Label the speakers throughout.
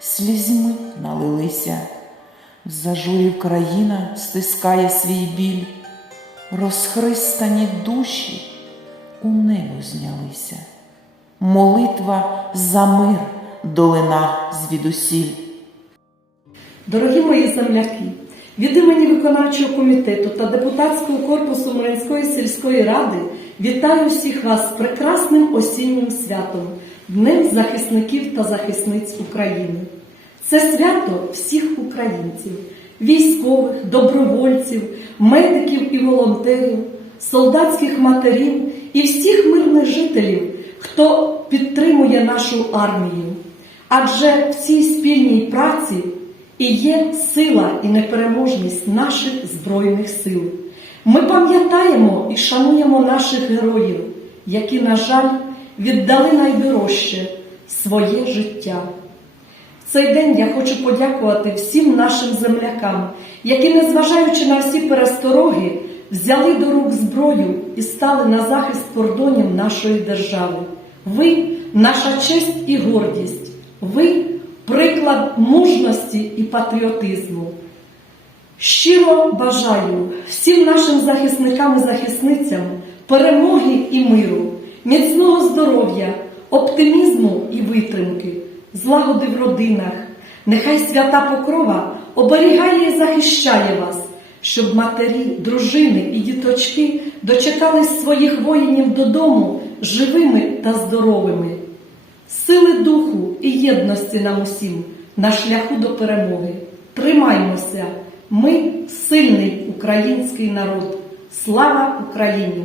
Speaker 1: слізьми налилися, в зажурі країна стискає свій біль, розхристані душі у небо знялися. Молитва за мир долина звідусіль.
Speaker 2: Дорогі мої земляки, від імені виконавчого комітету та депутатського корпусу Мринської сільської ради вітаю всіх вас з прекрасним осіннім святом, Днем захисників та захисниць України. Це свято всіх українців, військових, добровольців, медиків і волонтерів, солдатських матерів і всіх мирних жителів, хто підтримує нашу армію. Адже в цій спільній праці і є сила і непереможність наших Збройних сил. Ми пам'ятаємо і шануємо наших героїв, які, на жаль, віддали найдорожче своє життя. Цей день я хочу подякувати всім нашим землякам, які, незважаючи на всі перестороги, взяли до рук зброю і стали на захист кордонів нашої держави. Ви наша честь і гордість. Ви приклад мужності і патріотизму. Щиро бажаю всім нашим захисникам і захисницям перемоги і миру, міцного здоров'я, оптимізму і витримки, злагоди в родинах. Нехай свята покрова оберігає і захищає вас, щоб матері, дружини і діточки дочекались своїх воїнів додому живими та здоровими. Сили духу і єдності нам усім на шляху до перемоги. Тримаймося! Ми сильний український народ. Слава Україні!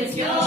Speaker 2: with your